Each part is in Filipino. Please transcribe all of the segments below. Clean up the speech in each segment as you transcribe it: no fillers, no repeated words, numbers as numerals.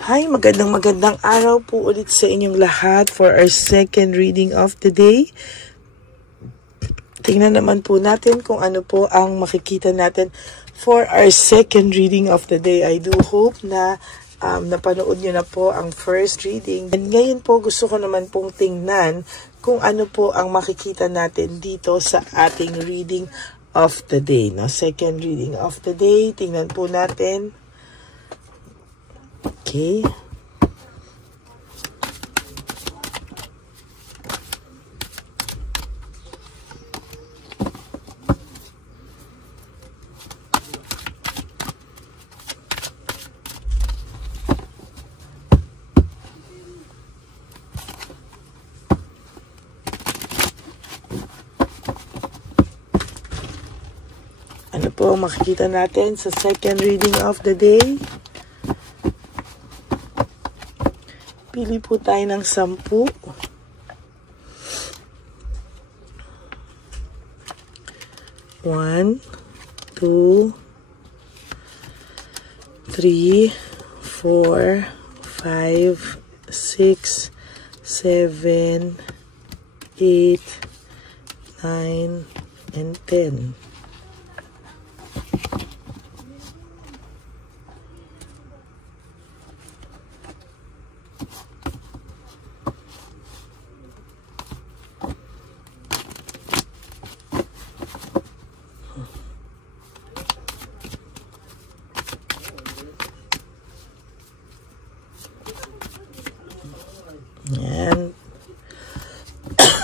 Hi, magandang araw po ulit sa inyong lahat for our second reading of the day. Tingnan naman po natin kung ano po ang makikita natin for our second reading of the day. I do hope na napanood nyo na po ang first reading. And ngayon po gusto ko naman pong tingnan kung ano po ang makikita natin dito sa ating reading of the day. No? Second reading of the day, tingnan po natin. Okay. Ano po ang makikita natin sa second reading of the day? Pili po tayo ng 10. 1, 2, 3, 4, 5, 6, 7, 8, 9, and 10. Yan.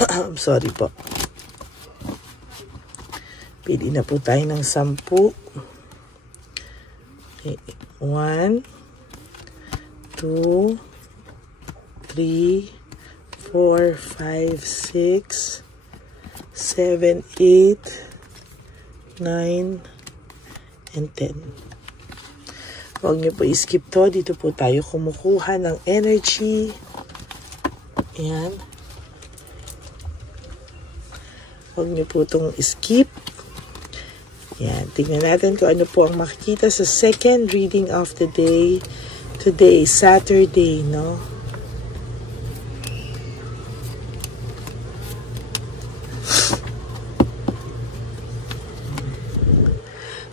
I'm sorry po. Pili na po tayo ng 10. Okay. 1, 2, 3, 4, 5, 6, 7, 8, 9, and 10. Huwag niyo po i-skip to. Dito po tayo kumukuha ng energy. Ayan. Huwag niyo po itong skip. Ayan. Tingnan natin kung ano po ang makikita sa second reading of the day. Today, Saturday, no?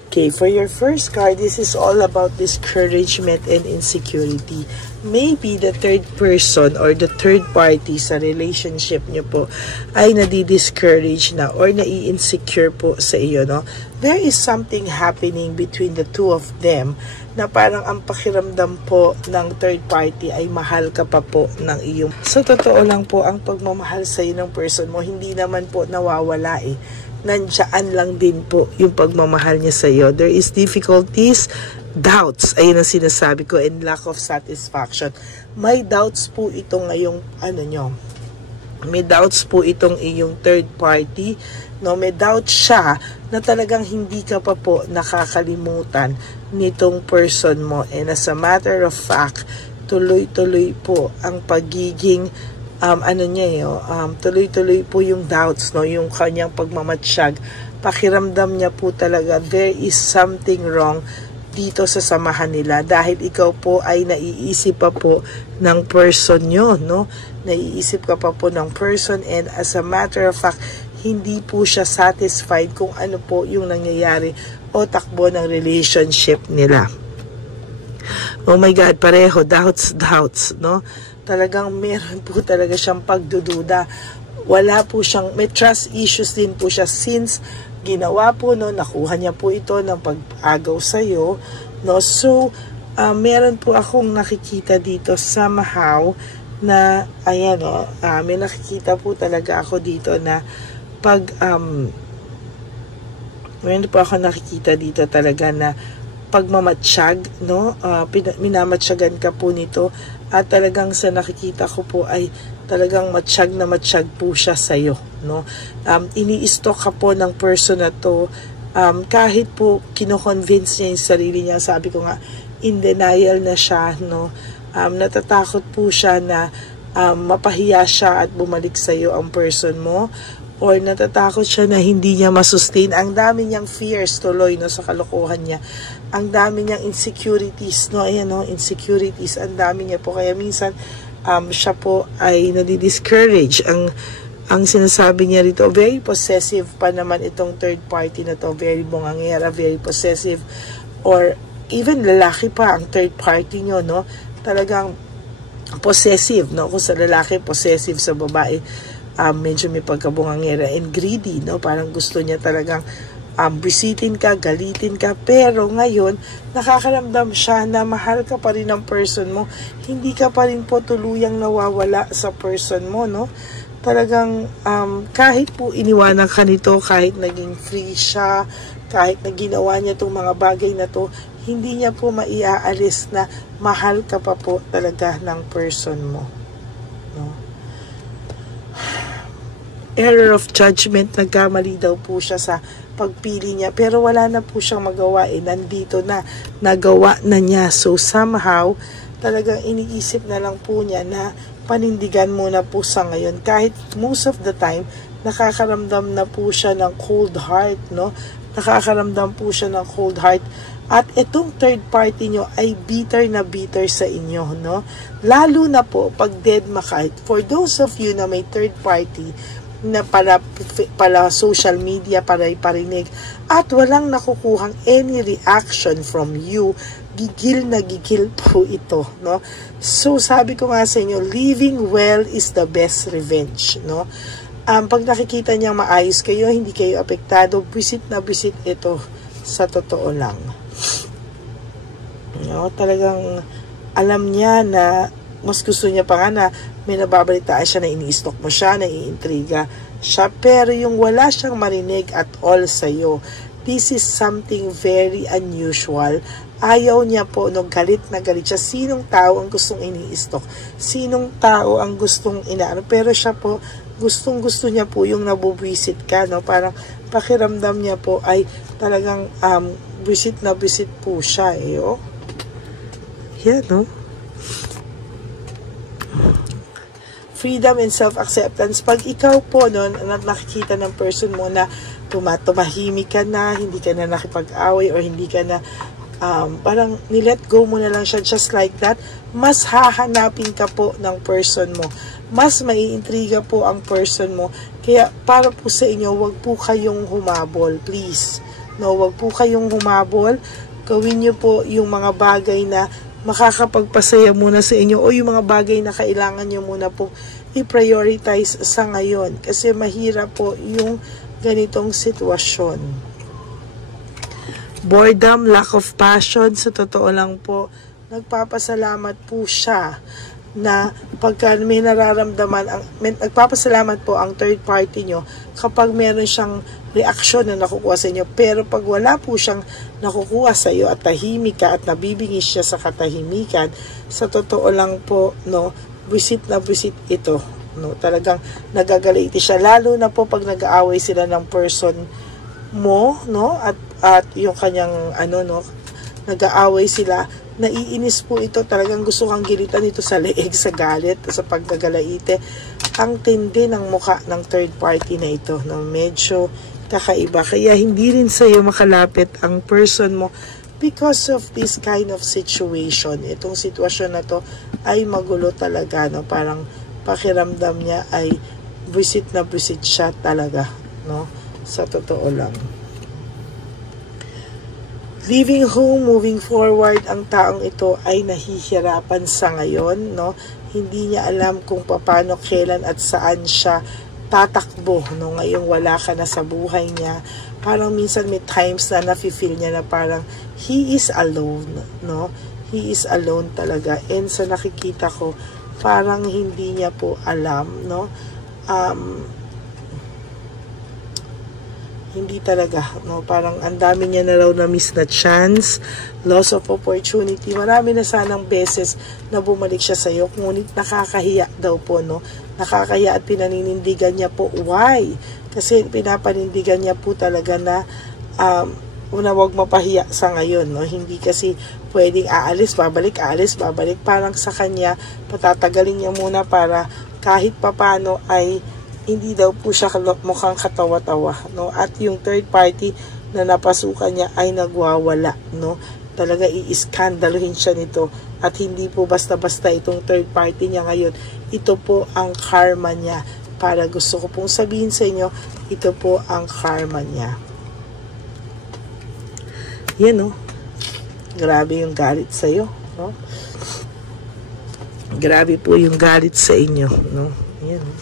Okay, for your first card, this is all about discouragement and insecurity. Maybe the third person or the third party sa relationship niyo po ay nadi-discourage na or nai-insecure po sa iyo, no? There is something happening between the two of them na parang ang pakiramdam po ng third party ay mahal ka pa po ng iyong. So, totoo lang po, ang pagmamahal sa iyo ng person mo, hindi naman po nawawala eh. Nandiyan lang din po yung pagmamahal niya sa iyo. There is difficulties, doubts, ayun ang sinasabi ko, and lack of satisfaction. May doubts po ito ngayong may doubts po itong iyong third party, no? May doubt siya na talagang hindi ka pa po nakakalimutan nitong person mo, and as a matter of fact, tuloy-tuloy po ang pagiging tuloy-tuloy po yung doubts, no? Yung kanyang pagmamatsyag. Pakiramdam niya po talaga there is something wrong dito sa samahan nila dahil ikaw po ay naiisip pa po ng person nyo, no? Naiisip ka pa po ng person, and as a matter of fact, hindi po siya satisfied kung ano po yung nangyayari o takbo ng relationship nila. Oh my God, pareho, doubts, no? Talagang meron po talaga siyang pagdududa. Wala po siyang, may trust issues din po siya since ginawa po, no, nakuha niya po ito ng pag-agaw sa'yo, no? So, meron po akong nakikita dito somehow na, ayan, no, may nakikita po talaga ako dito na meron po ako nakikita dito talaga na pagmamatsyag, no? Minamatsyagan ka po nito at talagang sa nakikita ko po ay talagang matsyag na matsyag po siya sa'yo, no? Ini-stalk ka po ng person na to, kahit po kino-convince niya yung sarili niya, sabi ko nga, in denial na siya, no? Natatakot po siya na mapahiya siya at bumalik sa'yo ang person mo, or natatakot siya na hindi niya masustain. Ang dami niyang fears tuloy, no, sa kalokohan niya. ang dami niyang insecurities, no? Ayan, no? Insecurities, ang dami niya po. Kaya minsan, siya po ay nadi-discourage. Ang sinasabi niya rito, very possessive pa naman itong third party na to. Very bungangera, very possessive. Or even lalaki pa ang third party nyo, no? Talagang possessive, no? Kung sa lalaki, possessive, sa babae, medyo may pagkabungangera and greedy, no? Parang gusto niya talagang bisitin ka, galitin ka, pero ngayon, nakakaramdam siya na mahal ka pa rin ng person mo, hindi ka pa rin po tuluyang nawawala sa person mo, no? Talagang kahit po iniwanan ka nito, kahit naging free siya, kahit na ginawa niya itong mga bagay na to, hindi niya po maiaalis na mahal ka pa po talaga ng person mo. No? Error of judgment, nagkamali daw po siya sa pagpili niya, pero wala na po siyang magawa, nandito na, nagawa na niya. So somehow, talagang iniisip na lang po niya na panindigan muna po sa ngayon. Kahit most of the time, nakakaramdam na po siya ng cold heart, no? Nakakaramdam po siya ng cold heart. At itong third party nyo ay bitter na bitter sa inyo, no? Lalo na po pag dead makait. For those of you na may third party na pala social media, para iparinig, at walang nakukuhang any reaction from you, gigil na gigil po ito, no? So sabi ko nga sa inyo, living well is the best revenge, no? Pag nakikita niyang maayos kayo, hindi kayo apektado, visit na visit ito, sa totoo lang. No, talagang alam niya na mas gusto niya pa nga na may nababalitaan siya na ini-stalk mo siya, na iintriga siya, pero yung wala siyang marinig at all sa'yo, this is something very unusual. Ayaw niya po, no, galit na galit siya. Sinong tao ang gustong ini-stalk? Sinong tao ang gustong inaano? Pero siya po, gustong-gusto niya po yung nabubwisit ka, no? Parang pakiramdam niya po ay talagang visit na visit po siya, oh. Yan, no? Freedom and self-acceptance. Pag ikaw po, no, nakikita ng person mo na tumahimik ka na, hindi ka na nakipag-away, or hindi ka na parang nilet go mo na lang siya just like that, mas hahanapin ka po ng person mo. Mas maiintriga po ang person mo. Kaya para po sa inyo, wag po kayong humabol, please. No, wag po kayong humabol. Gawin niyo po yung mga bagay na makakapagpasaya muna sa inyo, o yung mga bagay na kailangan niyo muna po i-prioritize sa ngayon. Kasi mahirap po yung ganitong sitwasyon. Boredom, lack of passion, sa totoo lang po, nagpapasalamat po siya na pagka may nararamdaman, nagpapasalamat po ang third party nyo kapag meron siyang reaksyon na nakukuha sa inyo. Pero pag wala po siyang nakukuha sa iyo at tahimik ka at nabibingis siya sa katahimikan, sa totoo lang po, no, visit na visit ito, no, talagang nagagaliti siya, lalo na po pag nag-aaway sila ng person mo, no, at yung kanyang no, nag-aaway sila, naiinis po ito, talagang gusto kang gilitan ito sa leeg, sa galit, sa pagkagalaite. Ang tindi ng muka ng third party na ito, no, medyo kakaiba, kaya hindi rin sa'yo makalapit ang person mo because of this kind of situation. Itong sitwasyon na to ay magulo talaga, no, parang pakiramdam niya ay visit na visit siya talaga, no, sa totoo lang. Leaving home, moving forward, ang taong ito ay nahihirapan sa ngayon, no? Hindi niya alam kung paano, kailan at saan siya tatakbo, no? Ngayong wala ka na sa buhay niya. Parang minsan may times na nafe-feel niya na parang he is alone, no? He is alone talaga. And sa nakikita ko, parang hindi niya po alam, no? Hindi talaga, no? Parang ang dami niya na raw na miss na chance, loss of opportunity. Marami na sanang beses na bumalik siya sa iyo, ngunit nakakahiya daw po, no? Nakakahiya at pinaninindigan niya po. Why? Kasi pinapanindigan niya po talaga na una, wag mapahiya sa ngayon, no? Hindi kasi pwedeng aalis, babalik, aalis, babalik. Parang sa kanya, patatagalin niya muna para kahit papano ay hindi daw po siya mukhang katawa-tawa, no? At yung third party na napasukan niya ay nagwawala, no? talaga i-skandalohin siya nito at hindi po basta-basta itong third party niya ngayon. Ito po ang karma niya. Para gusto ko pong sabihin sa inyo, ito po ang karma niya. Yan, no? Grabe yung galit sa'yo, no? Grabe po yung galit sa inyo, no? Yan, no?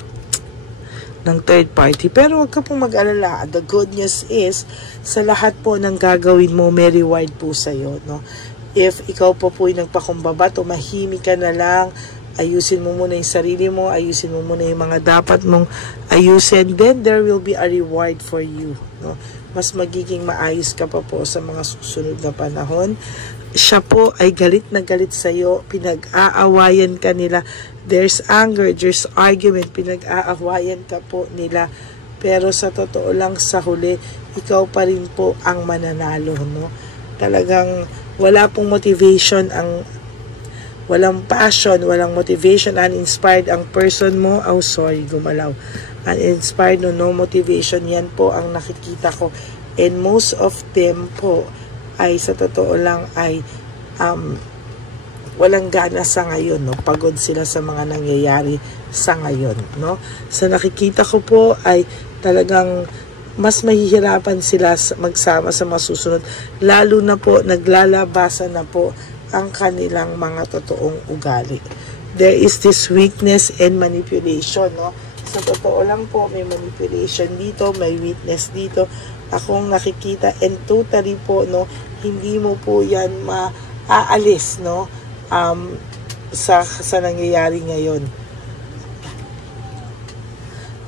Ng third party. Pero huwag ka pong mag-alala. The good news is, sa lahat po ng gagawin mo, may reward po sa'yo, no? If ikaw po yung nagpakumbaba, tumahimik ka na lang, ayusin mo muna yung sarili mo, ayusin mo muna yung mga dapat mong ayusin, then there will be a reward for you, no? Mas magiging maayos ka pa po sa mga susunod na panahon. Siya po ay galit na galit sa'yo, pinag-aawayan ka nila, there's anger, there's argument, pinag-aawayan ka po nila, pero sa totoo lang sa huli, ikaw pa rin po ang mananalo, no? Talagang wala pong motivation, walang passion, walang motivation, uninspired ang person mo. Oh, sorry, gumalaw. Uninspired, no motivation, yan po ang nakikita ko. And most of them po ay sa totoo lang ay walang gana sa ngayon, no? Pagod sila sa mga nangyayari sa ngayon, no? Sa nakikita ko po ay talagang mas mahihirapan sila magsama sa masusunod, lalo na po naglalabasan na po ang kanilang mga totoong ugali. There is this weakness and manipulation, no? Sa totoo lang po, may manipulation dito, may weakness dito, akong nakikita, and totally po, no, hindi mo po yan maaalis, no, sa nangyayari ngayon.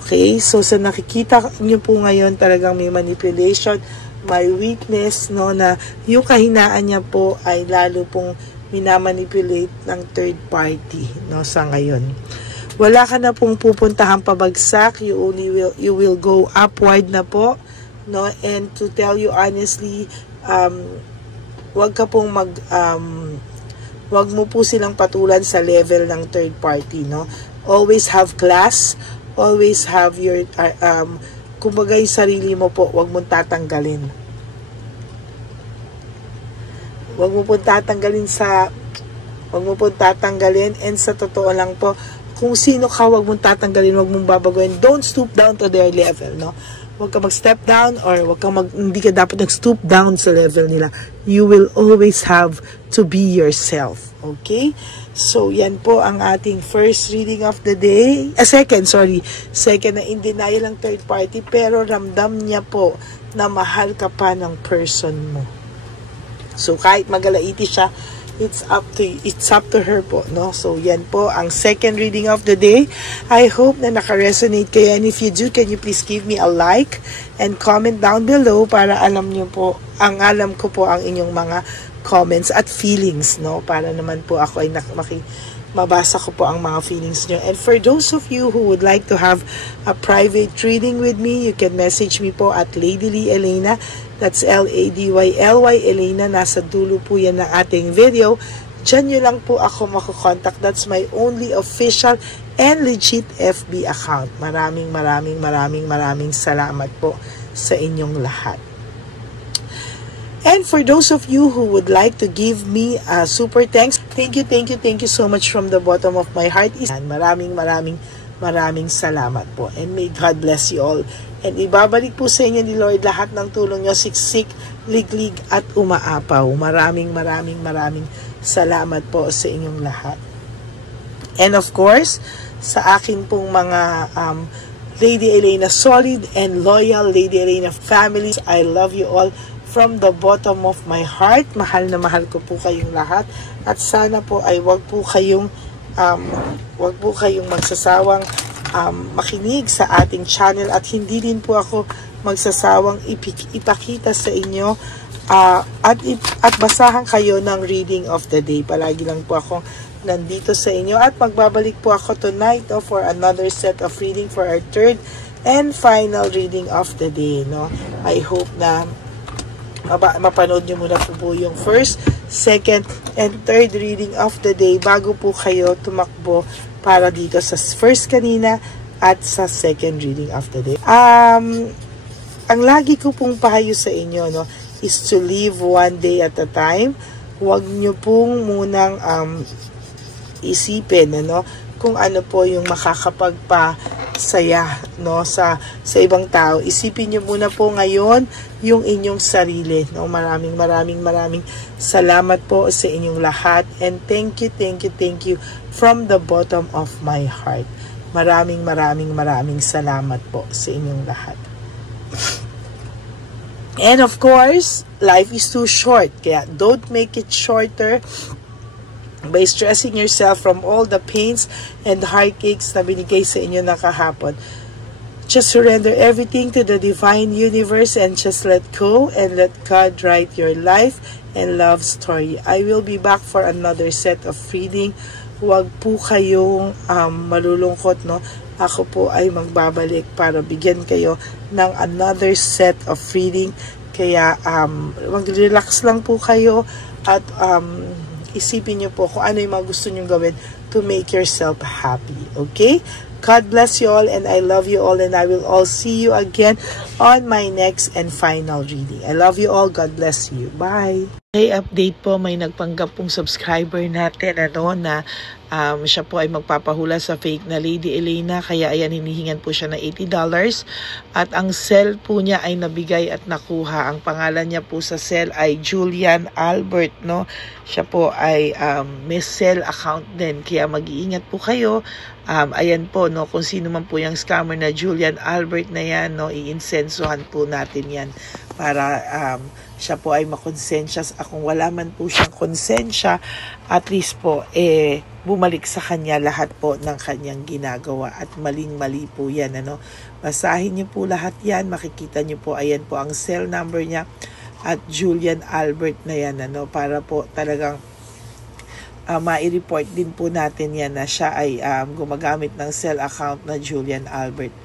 Okay, so sa nakikita nyo po ngayon, talagang may manipulation, may weakness, no, na yung kahinaan niya po ay lalo pong minamanipulate ng third party, no, sa ngayon. Wala ka na pong pupuntahang pabagsak, you will go upward na po, no, and to tell you honestly, wag ka pong wag mo po silang patulan sa level ng third party, no. Always have class, always have your kumbaga yung sarili mo po, wag mong tatanggalin. Wag mo pong tatanggalin, and sa totoo lang po, kung sino ka, wag mong tatanggalin, wag mong babaguhin. Don't stoop down to their level, no? Wag ka mag-step down, or hindi ka dapat nag-stoop down sa level nila. You will always have to be yourself, okay? So, yan po ang ating first reading of the day. Second na in denial ng third party, pero ramdam niya po na mahal ka pa ng person mo. So, kahit magalaiti siya, it's up to her po, no? So, yan po ang second reading of the day. I hope na naka-resonate kayo, and if you do, can you please give me a like and comment down below para alam ko po ang inyong mga comments at feelings, no? Para naman po ako ay mabasa ko po ang mga feelings nyo. And for those of you who would like to have a private reading with me, you can message me po at Lady Lee Elena. That's LADYLY Elena. Nasa dulo po yan ng ating video. Diyan nyo lang po ako makukontak. That's my only official and legit FB account. Maraming salamat po sa inyong lahat. And for those of you who would like to give me a super thanks, thank you so much from the bottom of my heart. Maraming salamat po. And may God bless you all. And ibabalik po sa inyo ni Lord lahat ng tulong nyo, siksik, liglig, at umaapaw. Maraming salamat po sa inyong lahat. And of course, sa akin pong mga Lady Elena solid and loyal Lady Elena families, I love you all from the bottom of my heart. Mahal na mahal ko po kayong lahat. At sana po ay wag po kayong magsasawang makinig sa ating channel, at hindi din po ako magsasawang ipakita sa inyo at basahan kayo ng reading of the day. Palagi lang po ako nandito sa inyo, at magbabalik po ako tonight for another set of reading for our third and final reading of the day, no? I hope na mapanood nyo muna po yung first, second, and third reading of the day bago po kayo tumakbo para dito sa first kanina at sa second reading of the day. Ang lagi ko pong pahayo sa inyo, no, is to live one day at a time. Huwag nyo pong munang isipin kung ano po yung makakapagpasaya sa ibang tao. Isipin nyo muna po ngayon yung inyong sarili. Maraming salamat po sa inyong lahat, and thank you from the bottom of my heart. Maraming salamat po sa inyong lahat. And of course, life is too short, kaya don't make it shorter by stressing yourself from all the pains and heartaches na binigay sa inyo na kahapon. Just surrender everything to the divine universe and just let go and let God write your life and love story. I will be back for another set of reading. Huwag po kayong malulungkot, Ako po ay magbabalik para bigyan kayo ng another set of reading. Kaya mag-relax lang po kayo at isipin nyo po kung ano yung mga gusto nyo gawin to make yourself happy. Okay? God bless you all, and I love you all, and I will all see you again on my next and final reading. I love you all. God bless you. Bye! Okay, update po, may nagpanggap pong subscriber natin na siya po ay magpapahula sa fake na Lady Elena, kaya ayan, hinihingan po siya ng $80 at ang cell po niya ay nabigay at nakuha. Ang pangalan niya po sa cell ay Julian Albert, siya po ay may cell account din, kaya mag-iingat po kayo. Ayan po, kung sino man po yung scammer na Julian Albert na yan, i-insensuhan po natin yan para siya po ay makonsensya. Kung wala man po siyang konsensya, at least po bumalik sa kanya lahat po ng kanyang ginagawa, at maling-mali po yan. Basahin niyo po lahat yan, makikita niyo po, ayan po ang cell number niya at Julian Albert na yan, para po talagang ma-report din po natin yan na siya ay gumagamit ng cell account na Julian Albert.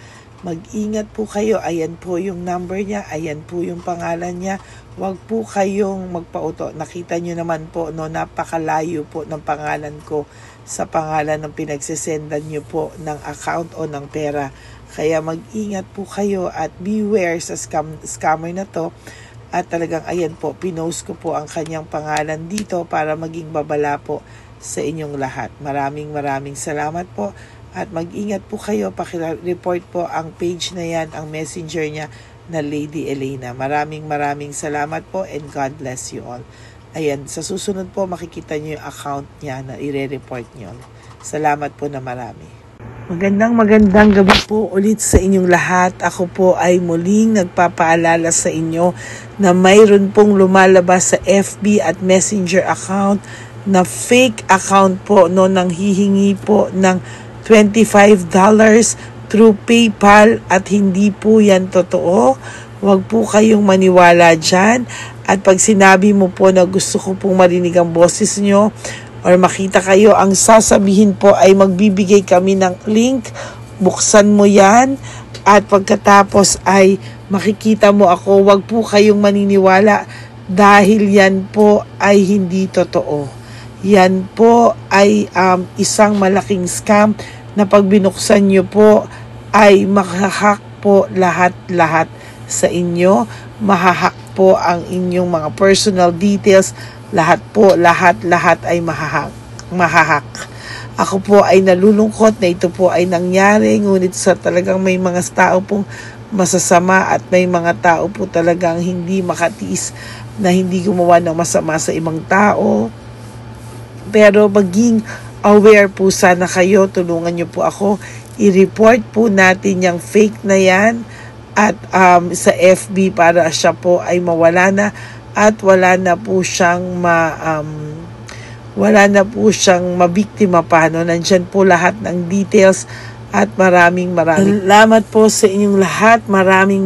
Mag-ingat po kayo. Ayan po yung number niya. Ayan po yung pangalan niya. Huwag po kayong magpauto. Nakita nyo naman po, napakalayo po ng pangalan ko sa pangalan ng pinagsesendan nyo po ng account o ng pera. Kaya mag-ingat po kayo at beware sa scammer na to. At talagang ayan po, pinost ko po ang kanyang pangalan dito para maging babala po sa inyong lahat. Maraming salamat po. At mag-ingat po kayo, paki-report po ang page na yan, ang messenger niya na Lady Elena. Maraming salamat po, and God bless you all. Ayan, sa susunod po makikita niyo yung account niya na i-report niyo. Salamat po na marami. Magandang gabi po ulit sa inyong lahat. Ako po ay muling nagpapaalala sa inyo na mayroon pong lumalabas sa FB at Messenger account na fake account po nang hihingi po ng $25 through PayPal, at hindi po yan totoo. Huwag po kayong maniwala dyan. At pag sinabi mo po na gusto ko pong marinig ang boses nyo or makita kayo, ang sasabihin po ay magbibigay kami ng link. Buksan mo yan at pagkatapos ay makikita mo ako. Huwag po kayong maniniwala dahil yan po ay hindi totoo. Yan po ay isang malaking scam na pag binuksan nyo po ay mahahack po lahat sa inyo. Mahahack po ang inyong mga personal details. Lahat ay mahahack. Ako po ay nalulungkot na ito po ay nangyari, ngunit sa talagang may mga tao pong masasama at may mga tao po talagang hindi makatiis na hindi gumawa ng masama sa ibang tao. Pero maging aware po sana kayo, tulungan nyo po ako, i-report po natin yung fake na yan at sa FB para siya po ay mawala na at wala na po siyang mabiktima pa. Nandyan po lahat ng details at maraming salamat po sa inyong lahat. Maraming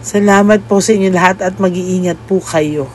salamat po sa inyong lahat at mag-iingat po kayo.